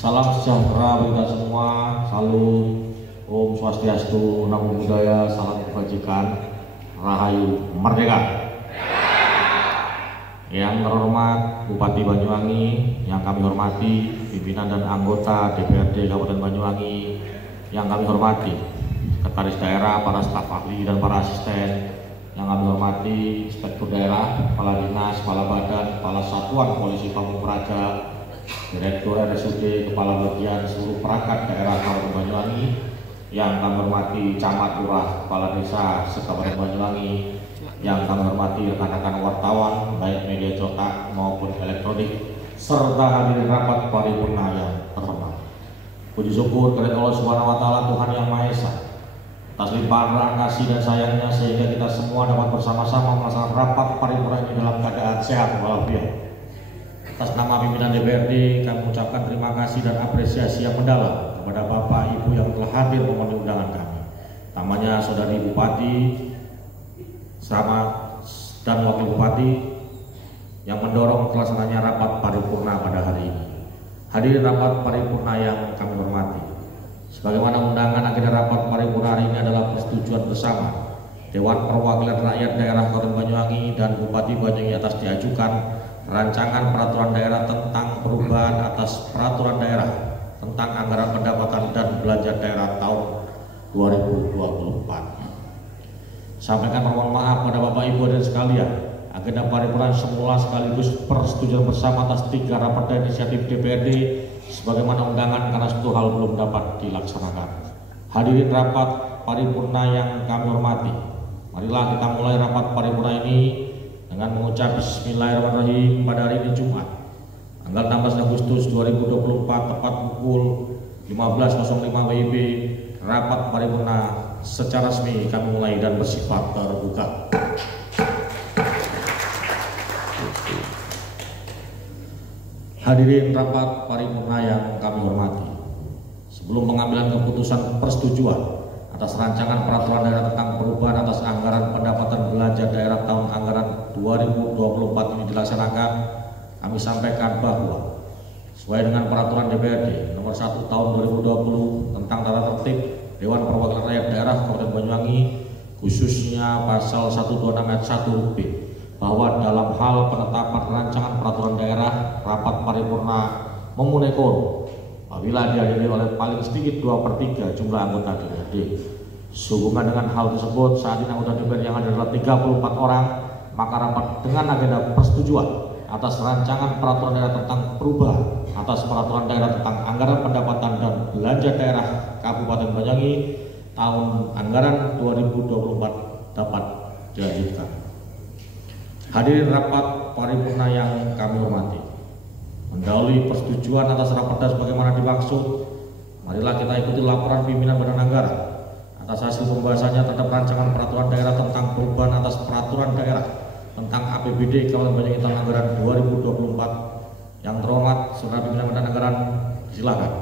Salam sejahtera bagi kita semua. Salam Om Swastiastu, Namo Buddhaya, salam kebajikan, Rahayu Merdeka. Yang terhormat Bupati Banyuwangi, yang kami hormati pimpinan dan anggota DPRD Kabupaten Banyuwangi, yang kami hormati sekretaris daerah, para staf ahli dan para asisten, yang kami hormati inspektur daerah, kepala dinas, kepala badan, kepala satuan polisi Pamung Praja, direktur RSUD, kepala bagian seluruh perangkat daerah Kabupaten Banyuwangi, yang kami hormati camat, lurah, kepala desa se-Kabupaten Banyuwangi, yang kami hormati rekan-rekan wartawan baik media cetak maupun elektronik, serta hadirin rapat paripurna yang terhormat. Puji syukur kepada Allah Subhanahu wa taala, Tuhan yang Maha Esa, atas limpahan rahmat kasih dan sayangnya sehingga kita semua dapat bersama-sama melaksanakan rapat paripurna ini dalam keadaan sehat walafiat. Atas nama pimpinan DPRD kami mengucapkan terima kasih dan apresiasi yang mendalam kepada Bapak Ibu yang telah hadir memenuhi undangan kami. Namanya Saudari Bupati dan Wakil Bupati yang mendorong pelaksananya rapat paripurna pada hari ini. Hadirin rapat paripurna yang kami hormati, sebagaimana undangan agenda rapat paripurna hari ini adalah persetujuan bersama Dewan Perwakilan Rakyat Daerah Kabupaten Banyuwangi dan Bupati Banyuwangi atas diajukan rancangan peraturan daerah tentang perubahan atas peraturan daerah tentang anggaran pendapatan dan belanja daerah tahun 2024. Sampaikan permohonan maaf pada Bapak Ibu dan sekalian, agenda paripurna semula sekaligus persetujuan bersama atas 3 rapat inisiatif DPRD sebagaimana undangan karena satu hal belum dapat dilaksanakan. Hadirin rapat paripurna yang kami hormati, marilah kita mulai rapat paripurna ini dengan mengucap Bismillahirrahmanirrahim pada hari ini Jumat tanggal 16 Agustus 2024 tepat pukul 15.05 WIB. Rapat paripurna secara resmi kami mulai dan bersifat terbuka. Hadirin rapat paripurna yang kami hormati, sebelum pengambilan keputusan persetujuan atas rancangan peraturan daerah tentang perubahan atas anggaran pendapatan belanja daerah tahun anggaran 2024 ini dilaksanakan, kami sampaikan bahwa sesuai dengan peraturan DPRD nomor 1 tahun 2020 tentang tata tertib Dewan Perwakilan Rakyat Daerah Kabupaten Banyuwangi, khususnya pasal 126 ayat 1 B, bahwa dalam hal penetapan rancangan peraturan daerah, rapat paripurna memenuhi quorum apabila dihadiri oleh paling sedikit 2/3 jumlah anggota DPRD. Sehubungan dengan hal tersebut, saat ini anggota DPRD yang ada adalah 34 orang, maka rapat dengan agenda persetujuan atas rancangan peraturan daerah tentang perubahan atas peraturan daerah tentang anggaran pendapatan dan belanja daerah Kabupaten Banyuwangi tahun anggaran 2024 dapat dilanjutkan. Hadirin rapat paripurna yang kami hormati, mendahului persetujuan atas raperda sebagaimana dimaksud, marilah kita ikuti laporan pimpinan Badan Anggaran atas hasil pembahasannya terhadap rancangan peraturan daerah tentang perubahan atas peraturan daerah tentang APBD Kabupaten Banyuwangi tahun anggaran 2024. Yang terhormat Saudara Pimpinan Badan Anggaran, silakan.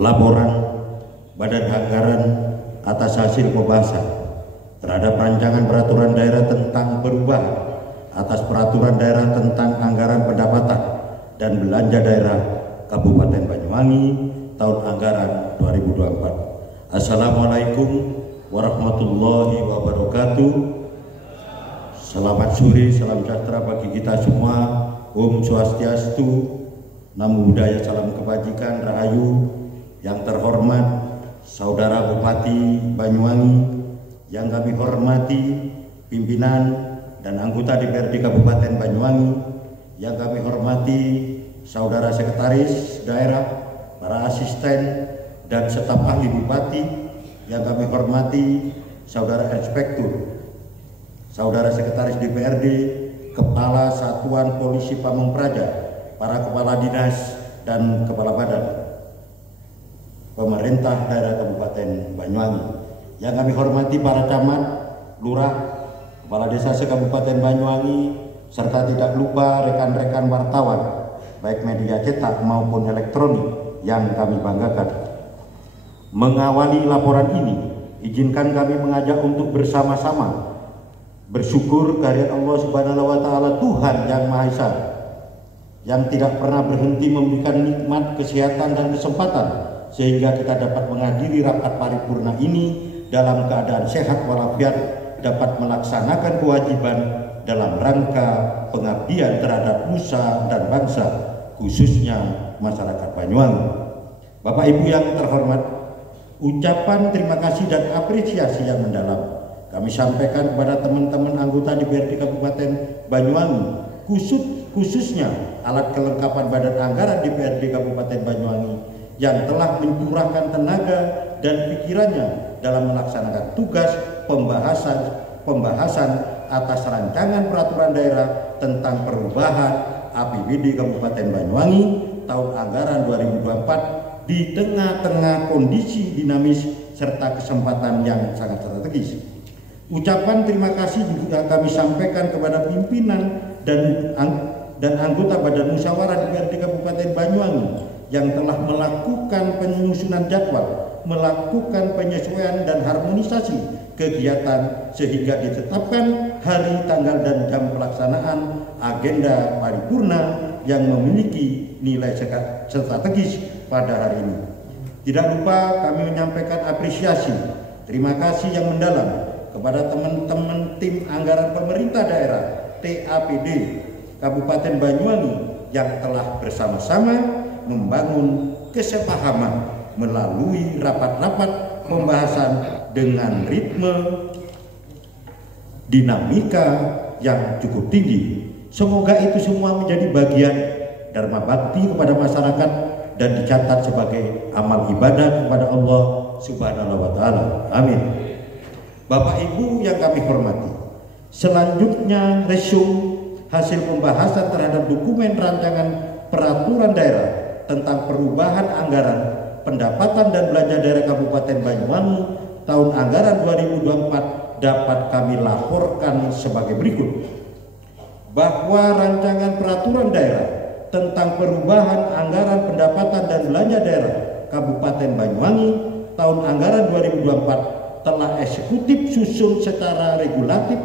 Laporan Badan Anggaran atas hasil pembahasan terhadap rancangan peraturan daerah tentang perubahan atas peraturan daerah tentang anggaran pendapatan dan belanja daerah Kabupaten Banyuwangi tahun anggaran 2024. Assalamualaikum warahmatullahi wabarakatuh. Selamat sore, salam sejahtera bagi kita semua. Om Swastiastu, Namo Buddhaya, salam kebajikan, Rahayu. Yang terhormat Saudara Bupati Banyuwangi, yang kami hormati pimpinan dan anggota DPRD Kabupaten Banyuwangi, yang kami hormati Saudara Sekretaris Daerah, para asisten dan staf ahli Bupati, yang kami hormati Saudara Inspektur, Saudara Sekretaris DPRD, Kepala Satuan Polisi Pamung Praja, para Kepala Dinas dan Kepala Badan Pemerintah Daerah Kabupaten Banyuwangi, yang kami hormati para camat, lurah, kepala desa se-Kabupaten Banyuwangi, serta tidak lupa rekan-rekan wartawan, baik media cetak maupun elektronik yang kami banggakan. Mengawali laporan ini, izinkan kami mengajak untuk bersama-sama bersyukur kehadirat Allah Subhanahu wa Ta'ala, Tuhan yang Maha Esa, yang tidak pernah berhenti memberikan nikmat, kesehatan, dan kesempatan sehingga kita dapat menghadiri rapat paripurna ini dalam keadaan sehat walafiat, dapat melaksanakan kewajiban dalam rangka pengabdian terhadap nusa dan bangsa, khususnya masyarakat Banyuwangi. Bapak Ibu yang terhormat, ucapan terima kasih dan apresiasi yang mendalam kami sampaikan kepada teman-teman anggota DPRD Kabupaten Banyuwangi, khususnya alat kelengkapan Badan Anggaran DPRD Kabupaten Banyuwangi yang telah mencurahkan tenaga dan pikirannya dalam melaksanakan tugas pembahasan atas rancangan peraturan daerah tentang perubahan APBD Kabupaten Banyuwangi tahun anggaran 2024 di tengah-tengah kondisi dinamis serta kesempatan yang sangat strategis. Ucapan terima kasih juga kami sampaikan kepada pimpinan dan anggota Badan Musyawarah DPRD Kabupaten Banyuwangi yang telah melakukan penyusunan jadwal, melakukan penyesuaian dan harmonisasi kegiatan sehingga ditetapkan hari, tanggal, dan jam pelaksanaan agenda paripurna yang memiliki nilai strategis pada hari ini. Tidak lupa kami menyampaikan apresiasi, terima kasih yang mendalam kepada teman-teman tim anggaran pemerintah daerah TAPD Kabupaten Banyuwangi yang telah bersama-sama membangun kesepahaman melalui rapat-rapat pembahasan dengan ritme dinamika yang cukup tinggi. Semoga itu semua menjadi bagian dharma bakti kepada masyarakat dan dicatat sebagai amal ibadah kepada Allah Subhanahu wa Ta'ala. Amin. Bapak Ibu yang kami hormati, selanjutnya resume hasil pembahasan terhadap dokumen rancangan peraturan daerah tentang perubahan anggaran pendapatan dan belanja daerah Kabupaten Banyuwangi tahun anggaran 2024 dapat kami laporkan sebagai berikut. Bahwa rancangan peraturan daerah tentang perubahan anggaran pendapatan dan belanja daerah Kabupaten Banyuwangi tahun anggaran 2024 telah eksekutif susun secara regulatif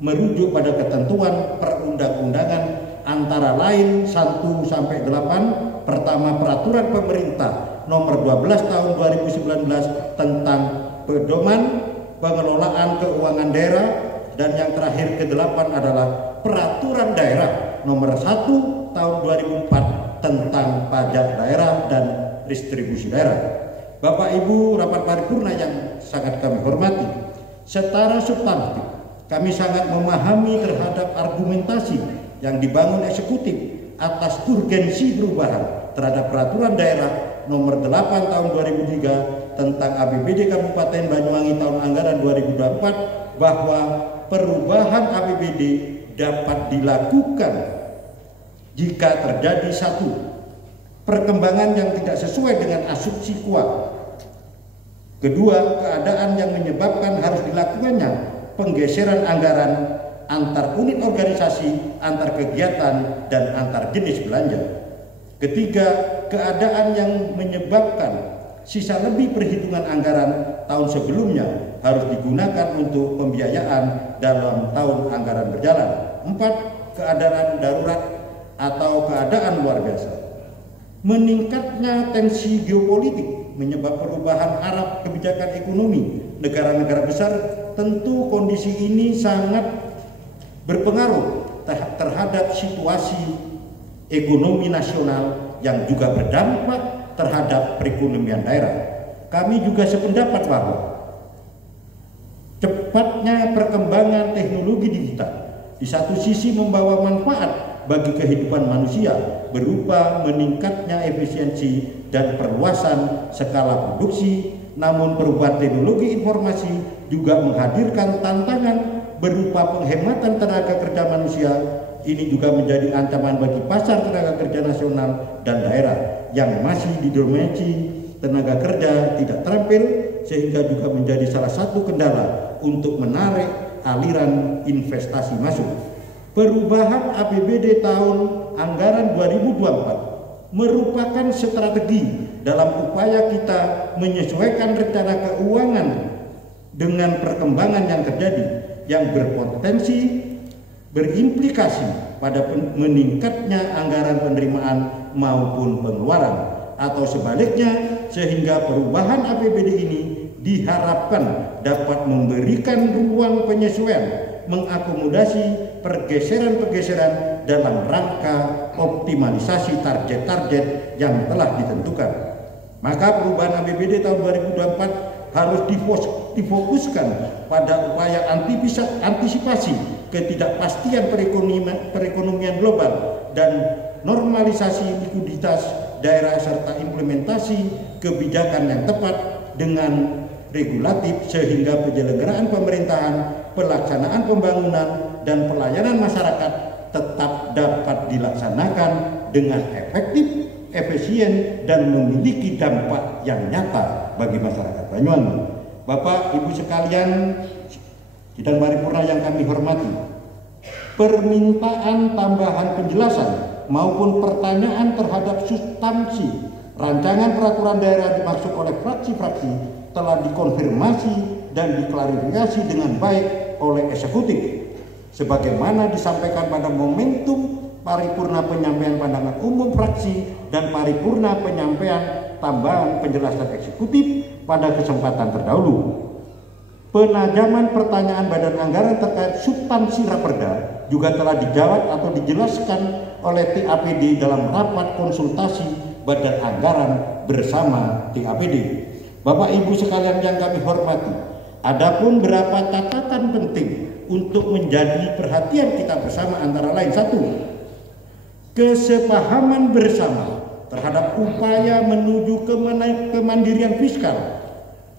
merujuk pada ketentuan perundang-undangan antara lain 1-8. Pertama, peraturan pemerintah nomor 12 tahun 2019 tentang pedoman pengelolaan keuangan daerah, dan yang terakhir ke-8 adalah peraturan daerah nomor 1 tahun 2004 tentang pajak daerah dan distribusi daerah. Bapak Ibu rapat paripurna yang sangat kami hormati, secara substantif kami sangat memahami terhadap argumentasi yang dibangun eksekutif atas urgensi perubahan terhadap peraturan daerah nomor 8 tahun 2003 tentang APBD Kabupaten Banyuwangi tahun anggaran 2024, bahwa perubahan APBD dapat dilakukan jika terjadi satu, perkembangan yang tidak sesuai dengan asumsi kuat. Kedua, keadaan yang menyebabkan harus dilakukannya penggeseran anggaran antar unit organisasi, antar kegiatan, dan antar jenis belanja. Ketiga, keadaan yang menyebabkan sisa lebih perhitungan anggaran tahun sebelumnya harus digunakan untuk pembiayaan dalam tahun anggaran berjalan. 4, keadaan darurat atau keadaan luar biasa. Meningkatnya tensi geopolitik menyebab perubahan arah kebijakan ekonomi negara-negara besar. Tentu kondisi ini sangat berpengaruh terhadap situasi ekonomi nasional yang juga berdampak terhadap perekonomian daerah. Kami juga sependapat bahwa cepatnya perkembangan teknologi digital di satu sisi membawa manfaat bagi kehidupan manusia berupa meningkatnya efisiensi dan perluasan skala produksi, namun perubahan teknologi informasi juga menghadirkan tantangan berupa penghematan tenaga kerja manusia. Ini juga menjadi ancaman bagi pasar tenaga kerja nasional dan daerah yang masih didominasi tenaga kerja tidak terampil, sehingga juga menjadi salah satu kendala untuk menarik aliran investasi masuk. Perubahan APBD tahun anggaran 2024 merupakan strategi dalam upaya kita menyesuaikan rencana keuangan dengan perkembangan yang terjadi yang berpotensi berimplikasi pada meningkatnya anggaran penerimaan maupun pengeluaran, atau sebaliknya, sehingga perubahan APBD ini diharapkan dapat memberikan ruang penyesuaian, mengakomodasi pergeseran-pergeseran dalam rangka optimalisasi target-target yang telah ditentukan. Maka perubahan APBD tahun 2024 harus difokuskan pada upaya antisipasi ketidakpastian perekonomian global dan normalisasi likuiditas daerah serta implementasi kebijakan yang tepat dengan regulatif sehingga penyelenggaraan pemerintahan, pelaksanaan pembangunan, dan pelayanan masyarakat tetap dapat dilaksanakan dengan efektif, efisien, dan memiliki dampak yang nyata bagi masyarakat Banyuwangi. Bapak, Ibu sekalian, sidang paripurna yang kami hormati, permintaan tambahan penjelasan maupun pertanyaan terhadap substansi rancangan peraturan daerah dimaksud oleh fraksi-fraksi telah dikonfirmasi dan diklarifikasi dengan baik oleh eksekutif, sebagaimana disampaikan pada momentum paripurna penyampaian pandangan umum fraksi dan paripurna penyampaian tambahan penjelasan eksekutif pada kesempatan terdahulu. Penajaman pertanyaan Badan Anggaran terkait substansi raperda juga telah dijawab atau dijelaskan oleh TAPD dalam rapat konsultasi Badan Anggaran bersama TAPD. Bapak Ibu sekalian yang kami hormati, adapun beberapa catatan penting untuk menjadi perhatian kita bersama, antara lain: 1. Kesepahaman bersama terhadap upaya menuju kemandirian fiskal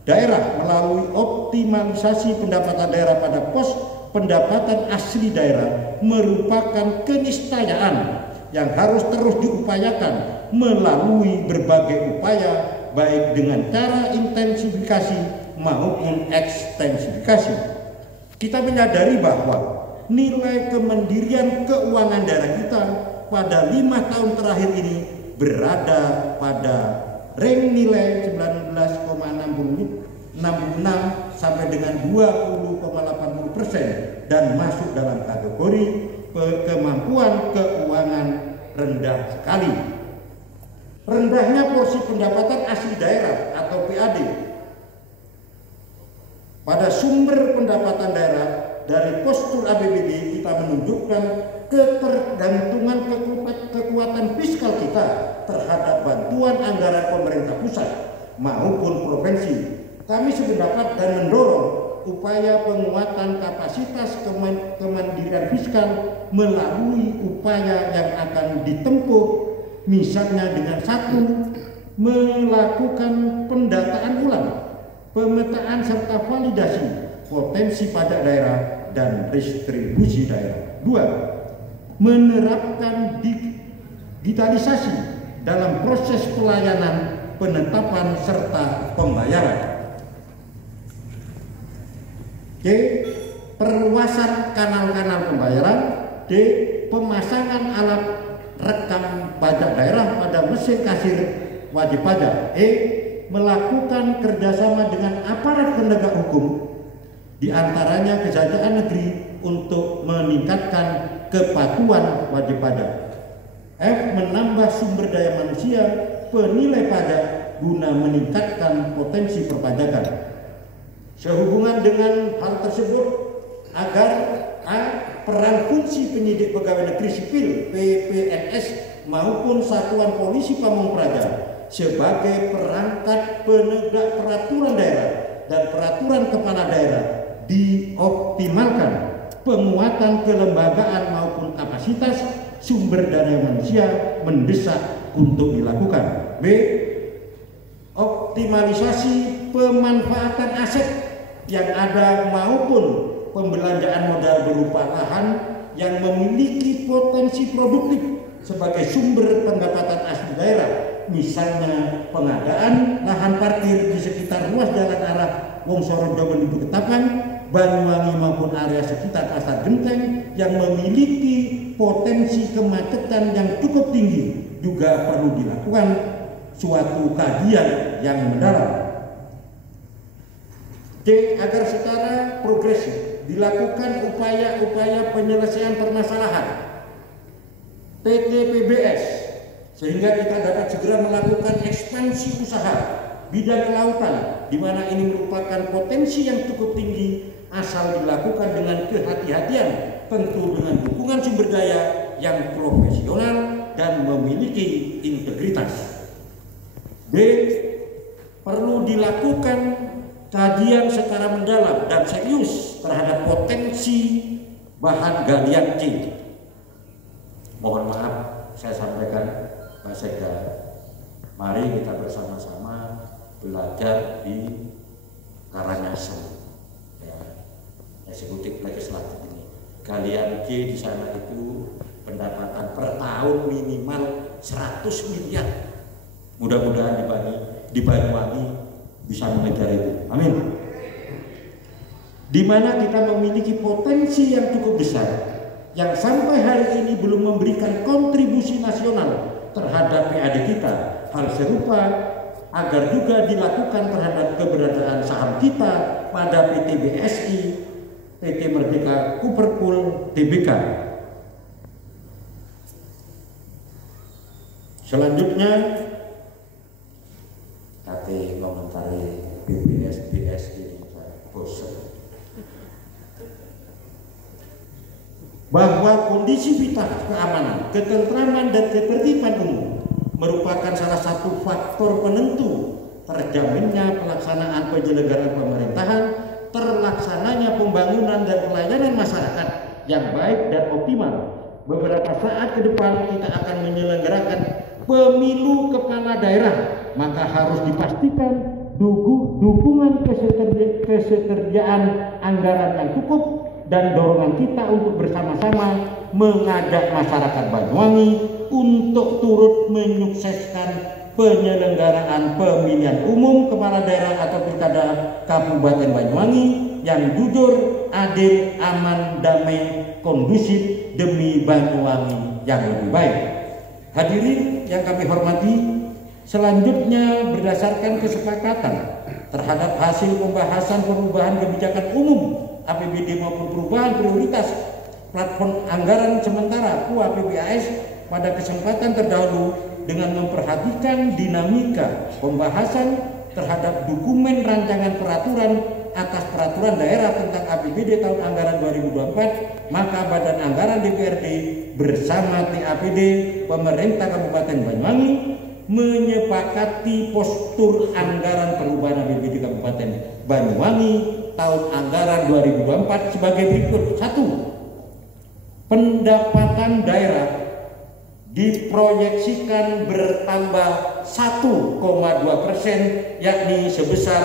daerah melalui optimalisasi pendapatan daerah pada pos pendapatan asli daerah merupakan keniscayaan yang harus terus diupayakan melalui berbagai upaya, baik dengan cara intensifikasi maupun ekstensifikasi. Kita menyadari bahwa nilai kemandirian keuangan daerah kita pada 5 tahun terakhir ini berada pada rank nilai 19,66 sampai dengan 20,80% dan masuk dalam kategori kemampuan keuangan rendah sekali. Rendahnya porsi pendapatan asli daerah atau PAD pada sumber pendapatan daerah dari postur APBD kita menunjukkan ketergantungan kekuatan fiskal kita terhadap bantuan anggaran pemerintah pusat maupun provinsi. Kami sependapat dan mendorong upaya penguatan kapasitas kemandirian fiskal melalui upaya yang akan ditempuh, misalnya dengan 1. Melakukan pendataan ulang, pemetaan serta validasi potensi pajak daerah dan distribusi daerah. 2. Menerapkan digitalisasi dalam proses pelayanan, penetapan serta pembayaran. C. Perluasan kanal-kanal pembayaran. D. Pemasangan alat rekam pajak daerah pada mesin kasir wajib pajak. E. Melakukan kerjasama dengan aparat penegak hukum, diantaranya Kejaksaan Negeri, untuk meningkatkan kepatuhan wajib pajak. F. Menambah sumber daya manusia penilai pajak guna meningkatkan potensi perpajakan. Sehubungan dengan hal tersebut, agar A. Peran fungsi penyidik pegawai negeri sipil PPNS maupun Satuan Polisi Pamong Praja sebagai perangkat penegak peraturan daerah dan peraturan kepala daerah dioptimalkan. Penguatan kelembagaan maupun kapasitas sumber daya manusia mendesak untuk dilakukan. B. Optimalisasi pemanfaatan aset yang ada maupun pembelanjaan modal berupa lahan yang memiliki potensi produktif sebagai sumber pendapatan asli daerah, misalnya pengadaan lahan parkir di sekitar ruas jalan arah Wongsorojo menuju Ketapang, Banyuwangi maupun area sekitar Pasar Genteng yang memiliki potensi kemacetan yang cukup tinggi juga perlu dilakukan suatu kajian yang mendalam. C. Agar secara progresif dilakukan upaya-upaya penyelesaian permasalahan PT PBS sehingga kita dapat segera melakukan ekspansi usaha bidang kelautan, di mana ini merupakan potensi yang cukup tinggi asal dilakukan dengan kehati-hatian, tentu dengan dukungan sumber daya yang profesional dan memiliki integritas. B. Perlu dilakukan kajian secara mendalam dan serius terhadap potensi bahan galian C. Mohon maaf saya sampaikan Pak Sekda, mari kita bersama-sama belajar di Karangasem, ya, eksekutif legislatif ini. Galian C di sana itu pendapatan per tahun minimal 100 miliar. Mudah-mudahan di Banyuwangi bisa mengejar itu. Amin. Di mana kita memiliki potensi yang cukup besar yang sampai hari ini belum memberikan kontribusi nasional terhadap PAD kita. Hal serupa agar juga dilakukan terhadap keberadaan saham kita pada PT BSI, PT Merdeka Cooperpool Tbk. Selanjutnya kate komentari BBS ini bosan. Bahwa kondisi vital keamanan, ketentraman dan ketertiban umum merupakan salah satu faktor penentu terjaminnya pelaksanaan penyelenggaraan pemerintahan, terlaksananya pembangunan dan pelayanan masyarakat yang baik dan optimal. Beberapa saat ke depan kita akan menyelenggarakan pemilu kepala daerah, maka harus dipastikan dukungan ketersediaan anggaran yang cukup dan dorongan kita untuk bersama-sama mengajak masyarakat Banyuwangi untuk turut menyukseskan penyelenggaraan pemilihan umum kepala daerah atau pilkada Kabupaten Banyuwangi yang jujur, adil, aman, damai, kondusif demi Banyuwangi yang lebih baik. Hadirin yang kami hormati, selanjutnya berdasarkan kesepakatan terhadap hasil pembahasan perubahan kebijakan umum APBD maupun perubahan prioritas platform anggaran sementara PAPBAS pada kesempatan terdahulu dengan memperhatikan dinamika pembahasan terhadap dokumen rancangan peraturan atas peraturan daerah tentang APBD tahun anggaran 2024, maka Badan Anggaran DPRD bersama TAPD pemerintah Kabupaten Banyuwangi menyepakati postur anggaran perubahan APBD Kabupaten Banyuwangi tahun anggaran 2024 sebagai berikut. 1. Pendapatan daerah diproyeksikan bertambah 1,2%, yakni sebesar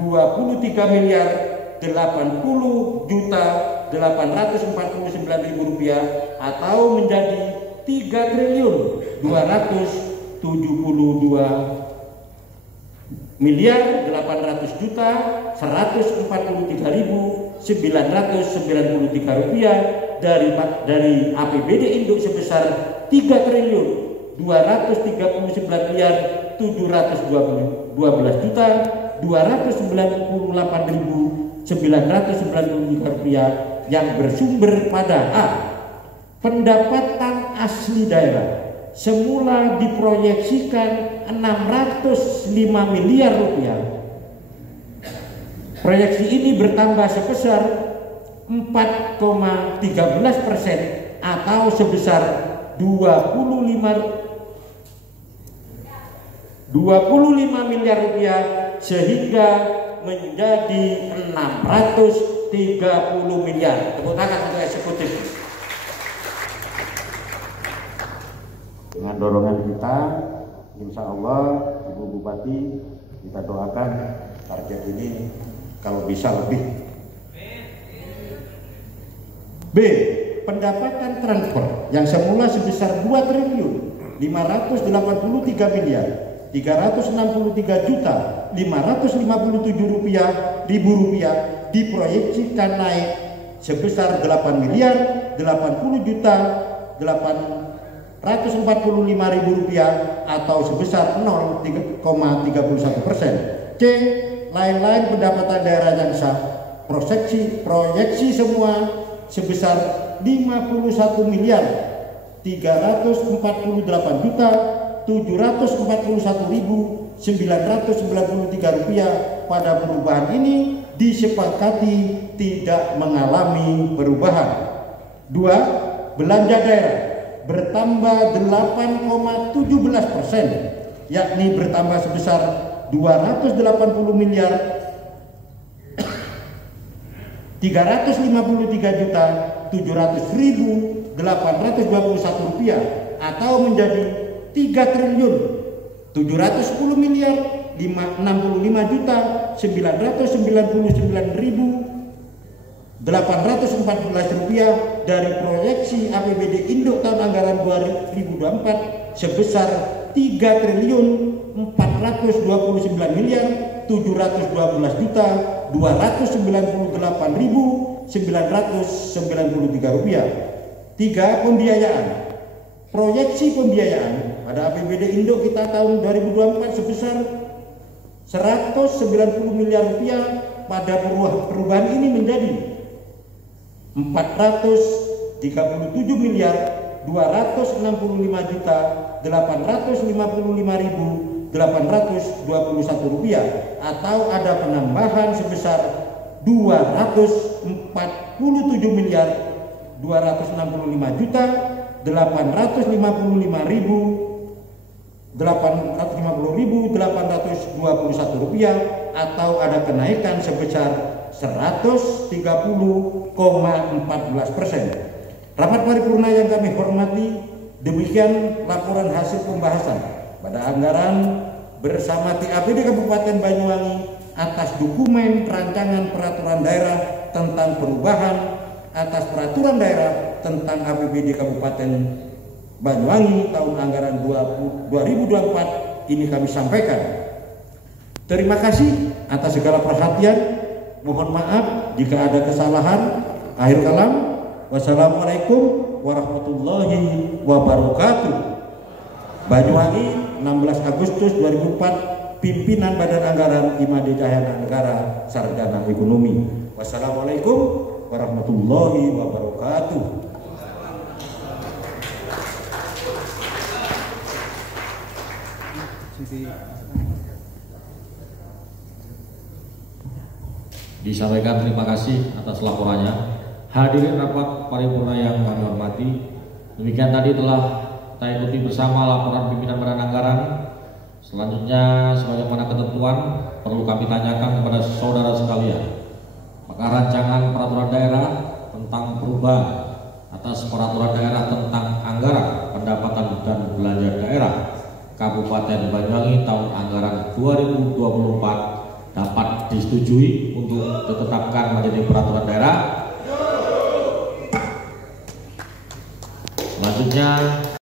23.080.849.000 rupiah atau menjadi 3.800.143.993 rupiah dari APBD induk sebesar 3.298.298.993 rupiah yang bersumber pada A. Pendapatan asli daerah semula diproyeksikan 605 miliar rupiah. Proyeksi ini bertambah sebesar 4,13% atau sebesar 25 miliar rupiah sehingga menjadi 630 miliar. Tepuk tangan untuk eksekutif. Dengan dorongan kita, insya Allah Ibu Bupati, kita doakan target ini kalau bisa lebih. B. Pendapatan transfer yang semula sebesar 2.583.363.557 rupiah rupiah diproyeksikan naik sebesar 8.840.845.000 rupiah atau sebesar 0,31%. C. Lain-lain pendapatan daerah yang sah, proyeksi semua sebesar 51.348.741.993 rupiah. Pada perubahan ini disepakati tidak mengalami perubahan. 2. Belanja daerah bertambah 8,17%, yakni bertambah sebesar 280.353.700.821 rupiah atau menjadi 3.565.999.814 rupiah dari proyeksi APBD Induk tahun anggaran 2024 sebesar 3.412.298.993 rupiah. 3. Pembiayaan. Proyeksi pembiayaan pada APBD Induk kita tahun 2024 sebesar 190 miliar rupiah. Pada perubahan ini menjadi 435.255.821 rupiah atau ada penambahan sebesar 250.821 rupiah atau ada kenaikan sebesar 130,14%. Rapat paripurna yang kami hormati, demikian laporan hasil pembahasan pada anggaran bersama TAPD Kabupaten Banyuwangi atas dokumen rancangan peraturan daerah tentang perubahan atas peraturan daerah tentang APBD Kabupaten Banyuwangi tahun anggaran 2024 ini kami sampaikan. Terima kasih atas segala perhatian. Mohon maaf jika ada kesalahan. Akhir kalam. Wassalamualaikum warahmatullahi wabarakatuh. Banyuwangi, 16 Agustus 2004. Pimpinan Badan Anggaran Imade Cahyana Negara Sarjana Ekonomi. Wassalamualaikum warahmatullahi wabarakatuh. Disampaikan terima kasih atas laporannya. Hadirin rapat paripurna yang kami hormati, demikian tadi telah kita ikuti bersama laporan pimpinan Badan Anggaran. Selanjutnya, sebagaimana ketentuan perlu kami tanyakan kepada saudara sekalian, maka rancangan peraturan daerah tentang perubahan atas peraturan daerah tentang anggaran pendapatan dan belanja daerah Kabupaten Banyuwangi tahun anggaran 2024 dapat disetujui untuk ditetapkan menjadi peraturan daerah. Selanjutnya